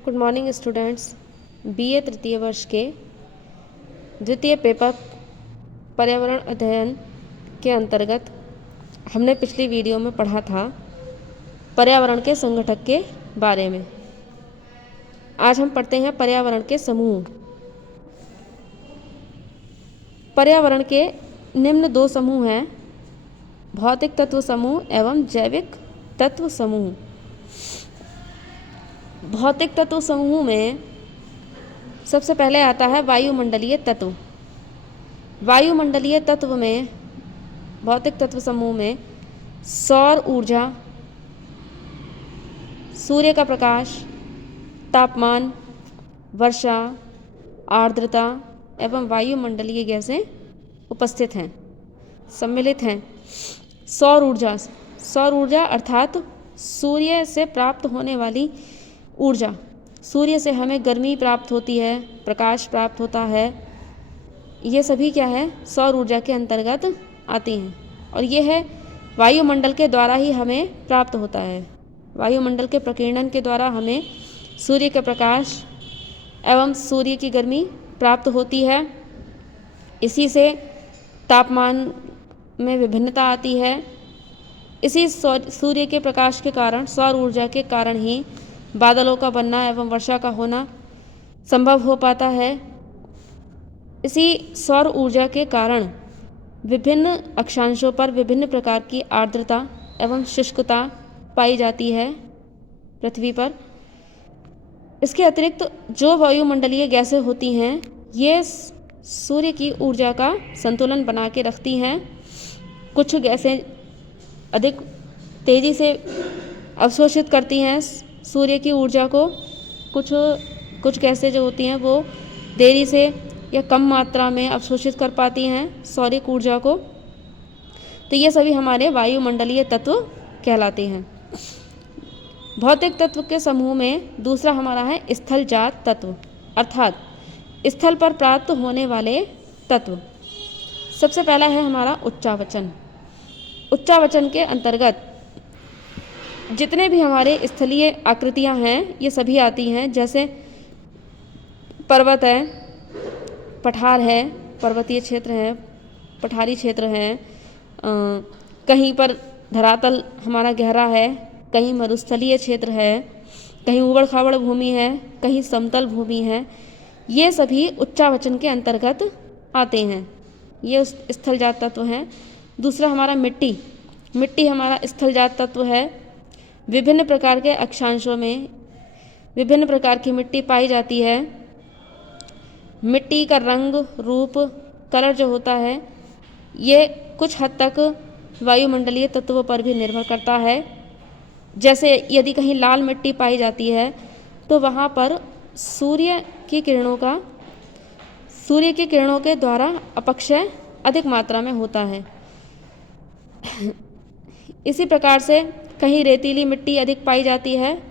Good morning students. BA तृतीय वर्ष के द्वितीय पेपर पर्यावरण अध्ययन के अंतर्गत हमने पिछली वीडियो में पढ़ा था पर्यावरण के संगठक के बारे में। आज हम पढ़ते हैं पर्यावरण के समूह। पर्यावरण के निम्न दो समूह हैं, भौतिक तत्व समूह एवं जैविक तत्व समूह। भौतिक तत्व समूह में सबसे पहले आता है वायुमंडलीय तत्व। वायुमंडलीय तत्व में भौतिक तत्व समूह में सौर ऊर्जा, सूर्य का प्रकाश, तापमान, वर्षा, आर्द्रता एवं वायुमंडलीय गैसें उपस्थित हैं, सम्मिलित हैं। सौर ऊर्जा अर्थात सूर्य से प्राप्त होने वाली ऊर्जा। सूर्य से हमें गर्मी प्राप्त होती है, प्रकाश प्राप्त होता है। ये सभी क्या है, सौर ऊर्जा के अंतर्गत आती हैं और ये है वायुमंडल के द्वारा ही हमें प्राप्त होता है। वायुमंडल के प्रकीर्णन के द्वारा हमें सूर्य के प्रकाश एवं सूर्य की गर्मी प्राप्त होती है। इसी से तापमान में विभिन्नता आती है। इसी सूर्य के प्रकाश के कारण, सौर ऊर्जा के कारण ही बादलों का बनना एवं वर्षा का होना संभव हो पाता है। इसी सौर ऊर्जा के कारण विभिन्न अक्षांशों पर विभिन्न प्रकार की आर्द्रता एवं शुष्कता पाई जाती है पृथ्वी पर। इसके अतिरिक्त जो वायुमंडलीय गैसें होती हैं, ये सूर्य की ऊर्जा का संतुलन बना के रखती हैं। कुछ गैसें अधिक तेज़ी से अवशोषित करती हैं सूर्य की ऊर्जा को, कुछ गैसें जो होती हैं वो देरी से या कम मात्रा में अवशोषित कर पाती हैं सौरिक ऊर्जा को। तो ये सभी हमारे वायुमंडलीय तत्व कहलाते हैं। भौतिक तत्व के समूह में दूसरा हमारा है स्थलजात तत्व, अर्थात स्थल पर प्राप्त होने वाले तत्व। सबसे पहला है हमारा उच्चावचन। उच्चावचन के अंतर्गत जितने भी हमारे स्थलीय आकृतियां हैं ये सभी आती हैं, जैसे पर्वत है, पठार है, पर्वतीय क्षेत्र है, पठारी क्षेत्र है, कहीं पर धरातल हमारा गहरा है, कहीं मरुस्थलीय क्षेत्र है, कहीं ऊबड़ खाबड़ भूमि है, कहीं समतल भूमि है। ये सभी उच्चावचन के अंतर्गत आते हैं। ये स्थलजात तत्व हैं। दूसरा हमारा मिट्टी हमारा स्थलजात तत्व है। विभिन्न प्रकार के अक्षांशों में विभिन्न प्रकार की मिट्टी पाई जाती है। मिट्टी का रंग, रूप, कलर जो होता है ये कुछ हद तक वायुमंडलीय तत्वों पर भी निर्भर करता है। जैसे यदि कहीं लाल मिट्टी पाई जाती है तो वहाँ पर सूर्य की किरणों के द्वारा अपक्षय अधिक मात्रा में होता है। इसी प्रकार से कहीं रेतीली मिट्टी अधिक पाई जाती है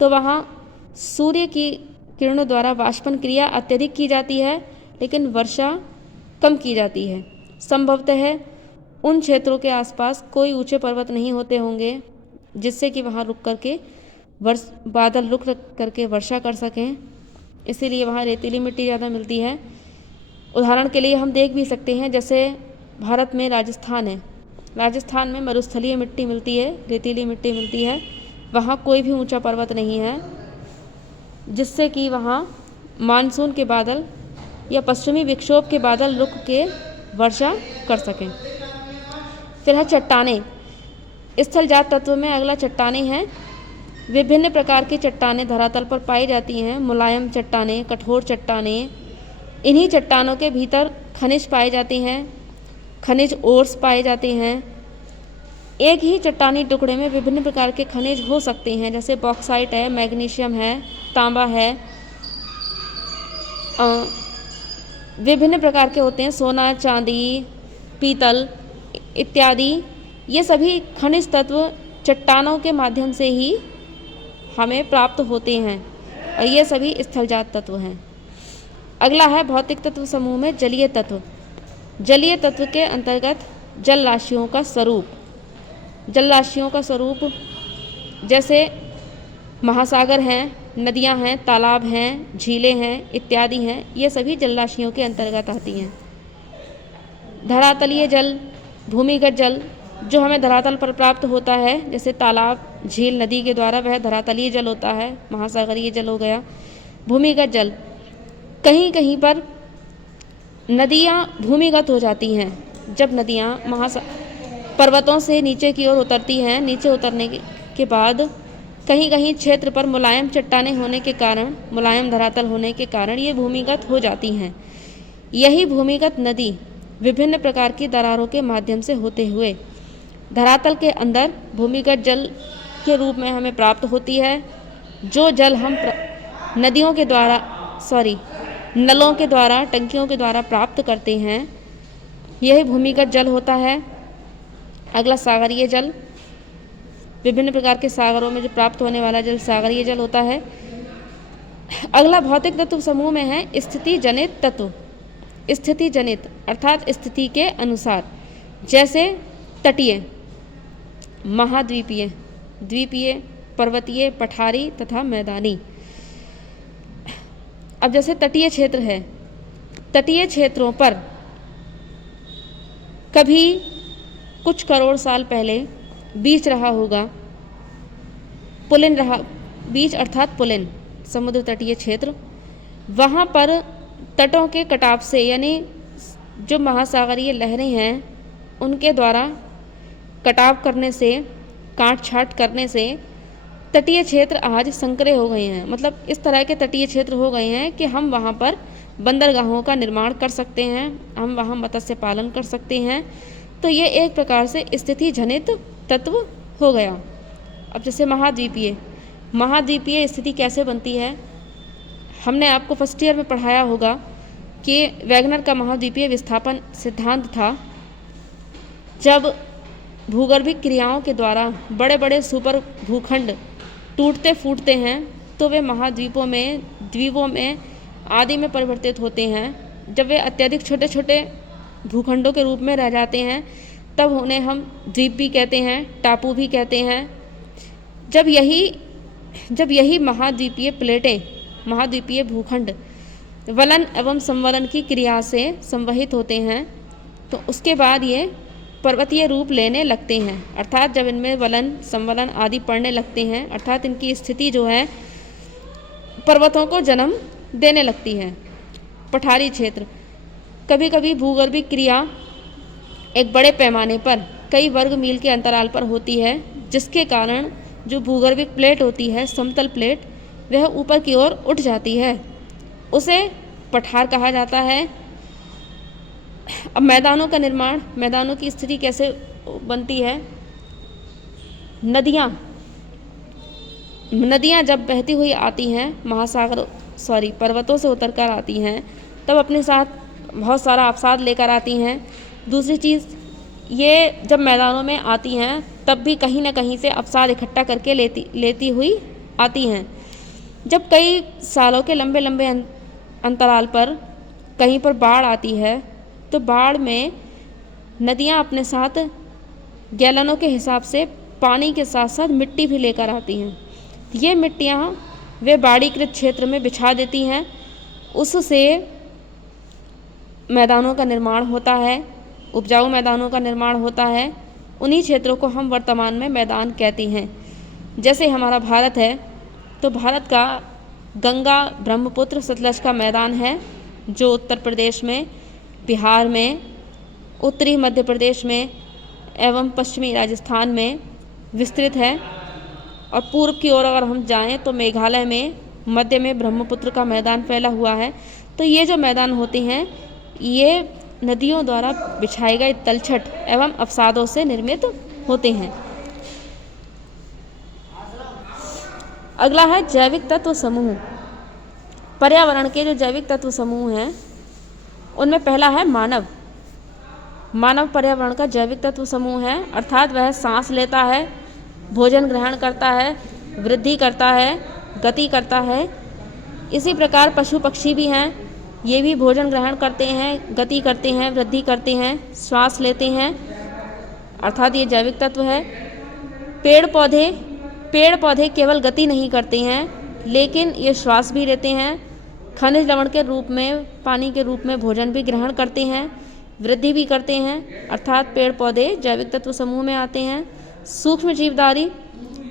तो वहाँ सूर्य की किरणों द्वारा वाष्पन क्रिया अत्यधिक की जाती है, लेकिन वर्षा कम की जाती है। संभवतः उन क्षेत्रों के आसपास कोई ऊंचे पर्वत नहीं होते होंगे जिससे कि वहाँ बादल रुक करके वर्षा कर सकें, इसीलिए वहाँ रेतीली मिट्टी ज़्यादा मिलती है। उदाहरण के लिए हम देख भी सकते हैं, जैसे भारत में राजस्थान है, राजस्थान में मरुस्थलीय मिट्टी मिलती है, रेतीली मिट्टी मिलती है। वहाँ कोई भी ऊंचा पर्वत नहीं है जिससे कि वहाँ मानसून के बादल या पश्चिमी विक्षोभ के बादल रुक के वर्षा कर सकें। फिर है चट्टानें। स्थलजात तत्व में अगला चट्टानें हैं। विभिन्न प्रकार की चट्टानें धरातल पर पाई जाती हैं। मुलायम चट्टानें, कठोर चट्टानें। इन्हीं चट्टानों के भीतर खनिज पाए जाते हैं, खनिज ओर्स पाए जाते हैं। एक ही चट्टानी टुकड़े में विभिन्न प्रकार के खनिज हो सकते हैं, जैसे बॉक्साइट है, मैग्नीशियम है, तांबा है, विभिन्न प्रकार के होते हैं, सोना, चांदी, पीतल इत्यादि। ये सभी खनिज तत्व चट्टानों के माध्यम से ही हमें प्राप्त होते हैं और ये सभी स्थलजात तत्व हैं। अगला है भौतिक तत्व समूह में जलीय तत्व। जलीय तत्व के अंतर्गत जल राशियों का स्वरूप, जैसे महासागर हैं, नदियाँ हैं, तालाब हैं, झीलें हैं इत्यादि हैं, ये सभी जलराशियों के अंतर्गत आती हैं। धरातलीय जल, भूमिगत जल जो हमें धरातल पर प्राप्त होता है, जैसे तालाब, झील, नदी के द्वारा, वह धरातलीय जल होता है। महासागरीय जल हो गया। भूमिगत जल, कहीं कहीं पर नदियाँ भूमिगत हो जाती हैं। जब नदियाँ पर्वतों से नीचे की ओर उतरती हैं, नीचे उतरने के बाद कहीं कहीं क्षेत्र पर मुलायम चट्टानें होने के कारण, मुलायम धरातल होने के कारण ये भूमिगत हो जाती हैं। यही भूमिगत नदी विभिन्न प्रकार की दरारों के माध्यम से होते हुए धरातल के अंदर भूमिगत जल के रूप में हमें प्राप्त होती है। जो जल हम नदियों के द्वारा नलों के द्वारा, टंकियों के द्वारा प्राप्त करते हैं, यही भूमिगत जल होता है। अगला सागरीय जल, विभिन्न प्रकार के सागरों में जो प्राप्त होने वाला जल सागरीय जल होता है। अगला भौतिक तत्व समूह में है स्थिति जनित तत्व। स्थिति जनित अर्थात स्थिति के अनुसार, जैसे तटीय, महाद्वीपीय, द्वीपीय, पर्वतीय, पठारी तथा मैदानी। अब जैसे तटीय क्षेत्र है, तटीय क्षेत्रों पर कभी कुछ करोड़ साल पहले बीच रहा होगा, पुलिन रहा, बीच अर्थात पुलिन, समुद्र तटीय क्षेत्र। वहाँ पर तटों के कटाव से, यानी जो महासागरीय लहरें हैं उनके द्वारा कटाव करने से, काट छाट करने से तटीय क्षेत्र आज संकरे हो गए हैं। मतलब इस तरह के तटीय क्षेत्र हो गए हैं कि हम वहाँ पर बंदरगाहों का निर्माण कर सकते हैं, हम वहाँ मत्स्य पालन कर सकते हैं। तो ये एक प्रकार से स्थिति जनित तत्व हो गया। अब जैसे महाद्वीपीय, महाद्वीपीय स्थिति कैसे बनती है? हमने आपको फर्स्ट ईयर में पढ़ाया होगा कि वैगनर का महाद्वीपीय विस्थापन सिद्धांत था। जब भूगर्भिक क्रियाओं के द्वारा बड़े बड़े सुपर भूखंड टूटते फूटते हैं तो वे महाद्वीपों में, द्वीपों में आदि में परिवर्तित होते हैं। जब वे अत्यधिक छोटे छोटे भूखंडों के रूप में रह जाते हैं तब उन्हें हम द्वीप भी कहते हैं, टापू भी कहते हैं। जब यही महाद्वीपीय प्लेटें, महाद्वीपीय भूखंड वलन एवं संवलन की क्रिया से संवहित होते हैं तो उसके बाद ये पर्वतीय रूप लेने लगते हैं। अर्थात जब इनमें वलन, संवलन आदि पड़ने लगते हैं, अर्थात इनकी स्थिति जो है पर्वतों को जन्म देने लगती है। पठारी क्षेत्र, कभी कभी भूगर्भिक क्रिया एक बड़े पैमाने पर कई वर्ग मील के अंतराल पर होती है, जिसके कारण जो भूगर्भिक प्लेट होती है, समतल प्लेट, वह ऊपर की ओर उठ जाती है, उसे पठार कहा जाता है। अब मैदानों का निर्माण, मैदानों की स्थिति कैसे बनती है? नदियाँ जब बहती हुई आती हैं, पर्वतों से उतरकर आती हैं, तब अपने साथ बहुत सारा अवसाद लेकर आती हैं। दूसरी चीज़, ये जब मैदानों में आती हैं तब भी कहीं ना कहीं से अवसाद इकट्ठा करके लेती हुई आती हैं। जब कई सालों के लंबे लंबे अंतराल पर कहीं पर बाढ़ आती है तो बाढ़ में नदियाँ अपने साथ गैलनों के हिसाब से पानी के साथ साथ मिट्टी भी लेकर आती हैं। ये मिट्टियाँ वे बाढ़ीकृत क्षेत्र में बिछा देती हैं, उससे मैदानों का निर्माण होता है, उपजाऊ मैदानों का निर्माण होता है। उन्हीं क्षेत्रों को हम वर्तमान में मैदान कहते हैं। जैसे हमारा भारत है तो भारत का गंगा, ब्रह्मपुत्र, सतलज का मैदान है जो उत्तर प्रदेश में, बिहार में, उत्तरी मध्य प्रदेश में एवं पश्चिमी राजस्थान में विस्तृत है। और पूर्व की ओर अगर हम जाएं तो मेघालय में मध्य में ब्रह्मपुत्र का मैदान फैला हुआ है। तो ये जो मैदान होते हैं ये नदियों द्वारा बिछाए गए तलछट एवं अवसादों से निर्मित होते हैं। अगला है जैविक तत्व समूह। पर्यावरण के जो जैविक तत्व समूह हैं उनमें पहला है मानव। मानव पर्यावरण का जैविक तत्व समूह है, अर्थात वह सांस लेता है, भोजन ग्रहण करता है, वृद्धि करता है, गति करता है। इसी प्रकार पशु पक्षी भी हैं, ये भी भोजन ग्रहण करते हैं, गति करते हैं, वृद्धि करते हैं, श्वास लेते हैं, अर्थात ये जैविक तत्व है। पेड़ पौधे केवल गति नहीं करते हैं, लेकिन ये श्वास भी लेते हैं, खनिज लवण के रूप में, पानी के रूप में भोजन भी ग्रहण करते हैं, वृद्धि भी करते हैं, अर्थात पेड़ पौधे जैविक तत्व समूह में आते हैं। सूक्ष्म जीवधारी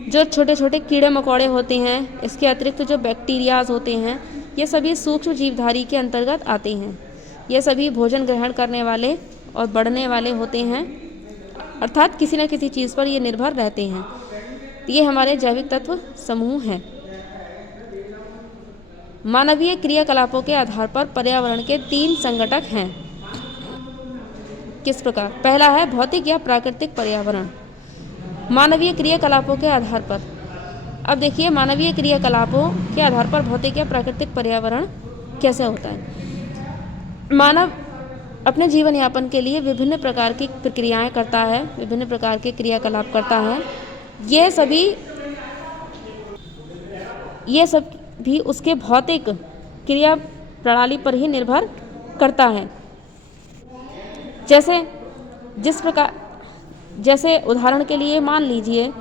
जो छोटे छोटे कीड़े मकोड़े होते हैं, इसके अतिरिक्त जो बैक्टीरियाज होते हैं, ये सभी सूक्ष्म जीवधारी के अंतर्गत आते हैं। ये सभी भोजन ग्रहण करने वाले और बढ़ने वाले होते हैं, अर्थात किसी न किसी चीज़ पर ये निर्भर रहते हैं। ये हमारे जैविक तत्व समूह हैं। मानवीय क्रियाकलापों के आधार पर पर्यावरण के 3 संघटक हैं। किस प्रकार? पहला है भौतिक या प्राकृतिक पर्यावरण। मानवीय क्रियाकलापों के आधार पर, अब देखिए मानवीय क्रियाकलापों के आधार पर भौतिक या प्राकृतिक पर्यावरण कैसे होता है। मानव अपने जीवन यापन के लिए विभिन्न प्रकार की प्रक्रियाएं करता है, विभिन्न प्रकार के क्रियाकलाप करता है। ये सब भी उसके भौतिक क्रिया प्रणाली पर ही निर्भर करता है। जैसे उदाहरण के लिए मान लीजिए